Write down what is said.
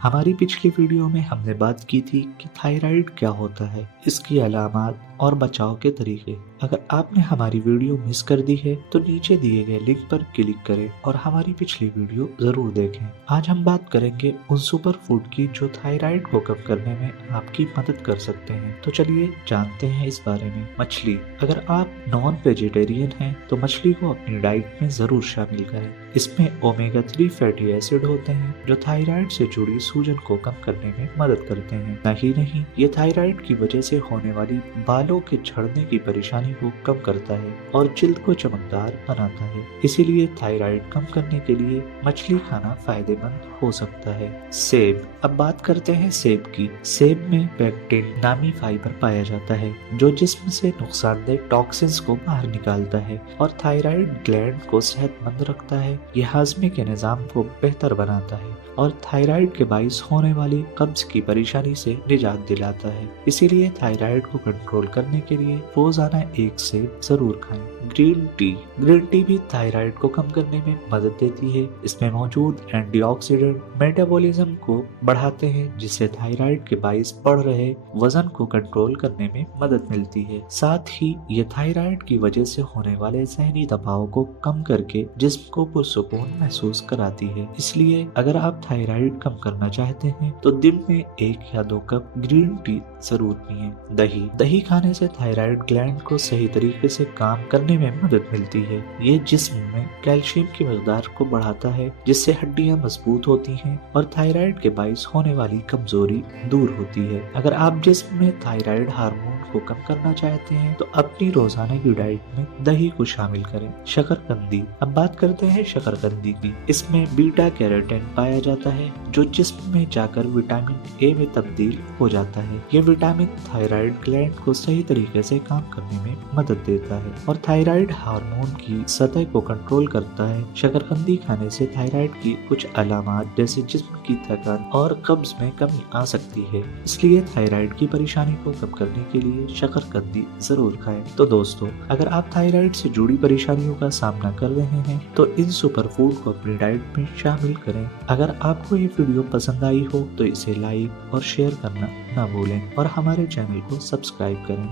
हमारी पिछली वीडियो में हमने बात की थी कि थायराइड क्या होता है, इसकी अलामत और बचाव के तरीके। अगर आपने हमारी वीडियो मिस कर दी है तो नीचे दिए गए लिंक पर क्लिक करें और हमारी पिछली वीडियो जरूर देखें। आज हम बात करेंगे उन सुपर फूड की जो थायराइड को कम करने में आपकी मदद कर सकते हैं। तो चलिए जानते हैं इस बारे में। मछली। अगर आप नॉन वेजिटेरियन हैं तो मछली को अपनी डाइट में जरूर शामिल करें। इसमें ओमेगा 3 फैटी एसिड होते हैं जो थायराइड से जुड़ी सूजन को कम करने में मदद करते हैं। नहीं, ये थायराइड की वजह से होने वाली बालों के झड़ने की परेशानी को कम करता है और जिल्द को चमकदार बनाता है। इसीलिए थायराइड कम करने के लिए मछली खाना फायदेमंद हो सकता है। सेब। अब बात करते हैं सेब की। सेब में पेक्टिन नामी फाइबर पाया जाता है जो जिस्म से नुकसानदेह टॉक्सिन्स को बाहर निकालता है और थायराइड ग्लैंड को सेहतमंद रखता है। यह हाजमे के निजाम को बेहतर बनाता है और थायराइड के बाइस होने वाली कब्ज की परेशानी से निजात दिलाता है। इसीलिए थायराइड को कंट्रोल करने के लिए रोजाना एक सेब जरूर खाएं। Green tea. ग्रीन टी भी थायराइड को कम करने में मदद देती है। इसमें मौजूद एंटीऑक्सीडेंट मेटाबॉलिज्म को बढ़ाते हैं जिससे थायराइड के बाइस बढ़ रहे वजन को कंट्रोल करने में मदद मिलती है। साथ ही ये थायराइड की वजह से होने वाले जहनी दबाव को कम करके जिस्म को पुरसुकून महसूस कराती है। इसलिए अगर आप थायराइड कम करना चाहते हैं तो दिन में 1 या 2 कप ग्रीन टी जरूर पिएं। दही। दही खाने से थायराइड ग्लैंड को सही तरीके से काम करने में मदद मिलती है। ये जिस्म में कैल्शियम की मकदार को बढ़ाता है जिससे हड्डियां मजबूत होती हैं और थायराइड के बाइस होने वाली कमजोरी दूर होती है। अगर आप जिस्म में थायराइड हार्मोन को कम करना चाहते हैं तो अपनी रोजाना की डाइट में दही को शामिल करें। शकरकंदी। अब बात करते हैं शकरकंदी की। इसमें बीटा कैरोटीन पाया जाता है जो जिस्म में जाकर विटामिन ए में तब्दील हो जाता है। ये विटामिन थायराइड ग्लैंड को सही तरीके से काम करने में मदद देता है और थायराइड हार्मोन की सतह को कंट्रोल करता है। शकरकंदी खाने से थायराइड की कुछ अलामत जैसे जिस्म की थकान और कब्ज में कमी आ सकती है। इसलिए थायराइड की परेशानी को कम करने के लिए शकरकंदी जरूर खाएं। तो दोस्तों, अगर आप थायराइड से जुड़ी परेशानियों का सामना कर रहे हैं तो इन सुपर फूड को अपनी डाइट में शामिल करें। अगर आपको ये वीडियो पसंद आई हो तो इसे लाइक और शेयर करना ना भूलें और हमारे चैनल को सब्सक्राइब करें।